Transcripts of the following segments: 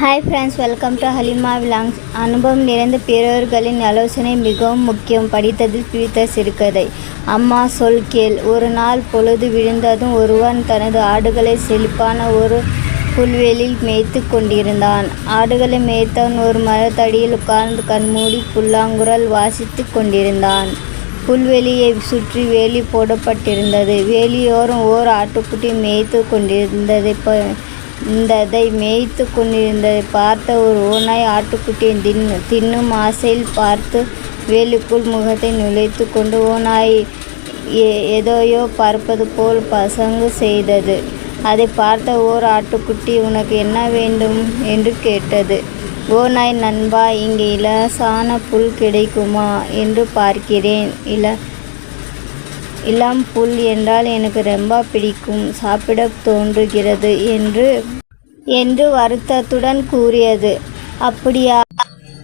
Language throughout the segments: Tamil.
Hi friends welcome to Halima vlogs அனுபவம் நிறைந்த பிறவர்களின் ஆலோசனை மிகவும் முக்கியம். படித்ததில் பிடித்த சிறுகதை அம்மா சொல் கேள். ஒரு நாள் பொழுது விழுந்ததும் ஒருவன் தனது ஆடுகளை செழிப்பான ஒரு புல்வெளியில் மேய்த்து கொண்டிருந்தான். ஆடுகளை மேய்த்தவன் ஒரு மரத்தடியில் உட்கார்ந்து கண்மூடி புல்லாங்குரல் வாசித்து கொண்டிருந்தான். புல்வெளியை சுற்றி வேலி போடப்பட்டிருந்தது. வேலியோரம் ஓர் ஆட்டுக்குட்டி மேய்த்து கொண்டிருந்ததை இந்த அதை மேய்த்து கொண்டிருந்ததை பார்த்த ஒரு ஓநாய் ஆட்டுக்குட்டியை தின்னு தின்னும் ஆசையில் பார்த்து வேலிக்குள் முகத்தை நுழைத்து கொண்டு ஓநாய் எ- பார்ப்பது போல் பசங்கு செய்தது. அதை பார்த்த ஓர் ஆட்டுக்குட்டி உனக்கு என்ன வேண்டும்? என்று கேட்டது. ஓநாய் நண்பா இங்கே இலசான புல் கிடைக்குமா? என்று பார்க்கிறேன். இல இளம் புல் என்றால் எனக்கு ரொம்ப பிடிக்கும். சாப்பிட தோன்றுகிறது என்று என்று வருத்தத்துடன் கூறியது. அப்படியா?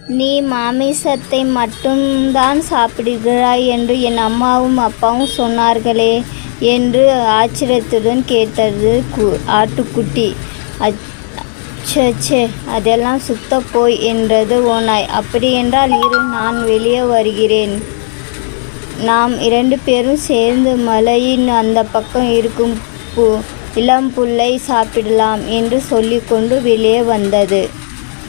நீ மாமிசத்தை மட்டும்தான் சாப்பிடுகிறாய் என்று என் அம்மாவும் அப்பாவும் சொன்னார்களே என்று ஆச்சரியத்துடன் கேட்டது கு- ஆட்டுக்குட்டி. அச்சே ச்சே அதெல்லாம் சுத்த போய் என்றது ஓநாய். அப்படியென்றால் இரு நான் வெளியே வருகிறேன். நாம் இரண்டு பேரும் சேர்ந்து மலையின் அந்த பக்கம் இருக்கும் பு இளம் புல்லை சாப்பிடலாம் என்று சொல்லிக்கொண்டு வெளியே வந்தது.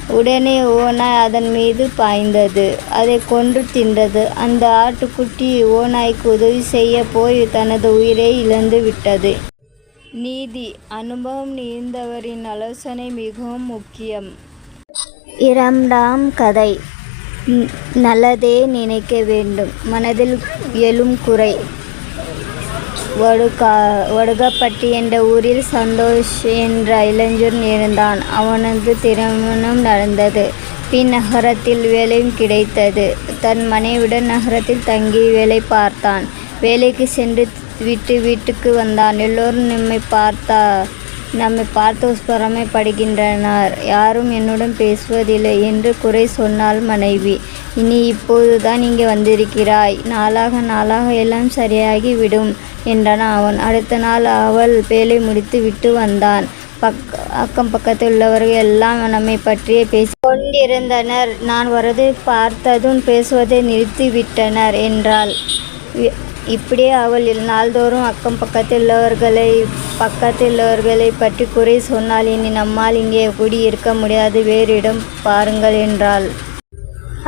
உடனே ஓநாய் அதன் மீது பாய்ந்தது. அதை கொன்று தின்றது. அந்த ஆட்டுக்குட்டி ஓநாய்க்கு உதவி செய்ய போய் தனது உயிரை இழந்து விட்டது. நீதி. அனுபவம் நீந்தவரின் ஆலோசனை மிகவும் முக்கியம். இரண்டாம் கதை. நல்லதே நினைக்க வேண்டும். மனதில் எழும் குறை. வடுகா வடுகப்பட்டி என்ற ஊரில் சந்தோஷ் என்ற இளைஞன் இருந்தான். அவனது திருமணம் நடந்தது. பின் நகரத்தில் வேலையும் கிடைத்தது. தன் மனைவிடன் நகரத்தில் தங்கி வேலை பார்த்தான். வேலைக்கு சென்று விட்டு வீட்டுக்கு வந்தான். எல்லோரும் நம்மை பார்த்தா நம்மை பார்த்து பொறாமைப்படுகின்றனர். யாரும் என்னுடன் பேசுவதில்லை என்று குறை சொன்னாள் மனைவி இனி இப்போதுதான் இங்கே வந்திருக்கிறாய். நாளாக நாளாக எல்லாம் சரியாகி விடும் என்றான் அவன். அடுத்த நாள் அவள் வேலை முடித்து விட்டு வந்தான். பக் அக்கம் பக்கத்தில் உள்ளவர்கள் எல்லாம் நம்மை பற்றியே பேசி கொண்டிருந்தனர். நான் வரதை பார்த்ததும் பேசுவதை நிறுத்திவிட்டனர் என்றாள். இப்படியே அவள் நாள்தோறும் அக்கம் பக்கத்தில் உள்ளவர்களை பக்கத்தில்வர்களை பற்றி குறை சொன்னால் இனி நம்மால் இங்கே குடியிருக்க முடியாது. வேறு இடம் பாருங்கள் என்றாள்.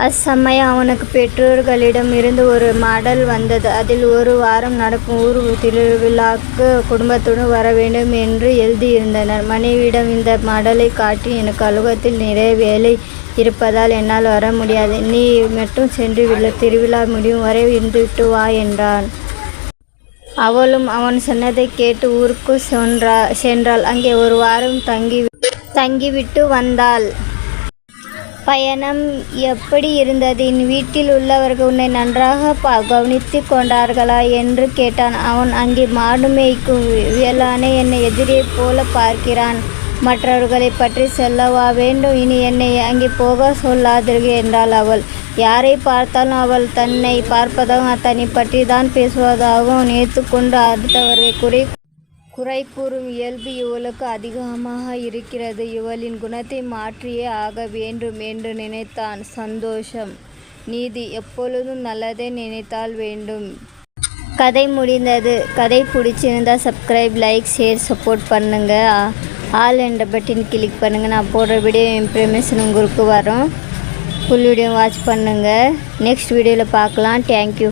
அச்சமயம் அவனுக்கு பெற்றோர்களிடம் இருந்து ஒரு மாடல் வந்தது. அதில் ஒரு வாரம் நடக்கும் ஊர் திருவிழாக்கு குடும்பத்துடன் வர வேண்டும் என்று எழுதியிருந்தனர். மனைவியிடம் இந்த மாடலை காட்டி எனக்கு அலுவலகத்தில் நிறைய வேலை இருப்பதால் என்னால் வர முடியாது. நீ மட்டும் சென்று விழா. திருவிழா முடியும் வரை இருந்துவிட்டு வா என்றான். அவளும் அவன் சொன்னதை கேட்டு ஊருக்கு சென்றா சென்றாள். அங்கே ஒரு வாரம் தங்கி தங்கிவிட்டு வந்தாள். பயணம் எப்படி இருந்தது? என் வீட்டில் உள்ளவர்கள் உன்னை நன்றாக ப கவனித்து கொண்டார்களா என்று கேட்டான். அவன் அங்கே மாடு மேய்க்கும் வியலானே என்னை எதிரே போல பார்க்கிறான். மற்றவர்களை பற்றி சொல்லவா வேண்டும்? இனி என்னை அங்கே போக சொல்லாதீர்கள் என்றாள் அவள். யாரை பார்த்தாலும் அவள் தன்னை பார்ப்பதாகவும் தன்னை பற்றி தான் பேசுவதாகவும் நினைத்து கொண்டு அடுத்தவரை குறை குறை கூறும் இயல்பு இவளுக்கு அதிகமாக இருக்கிறது. இவளின் குணத்தை மாற்றியே ஆக வேண்டும் என்று நினைத்தான். சந்தோஷம். நீதி எப்பொழுதும் நல்லதே நினைத்தால் வேண்டும். கதை முடிந்தது. கதை பிடிச்சிருந்தா சப்ஸ்கிரைப் லைக் ஷேர் சப்போர்ட் பண்ணுங்கள் ஆல் என்ற பட்டன் கிளிக் பண்ணுங்கள் நான் போடுற வீடியோ இன்ஃபர்மேஷன் உங்களுக்கு வரும். ஃபுல் வீடியோ வாட்ச் பண்ணுங்கள் நெக்ஸ்ட் வீடியோவில் பார்க்கலாம். Thank you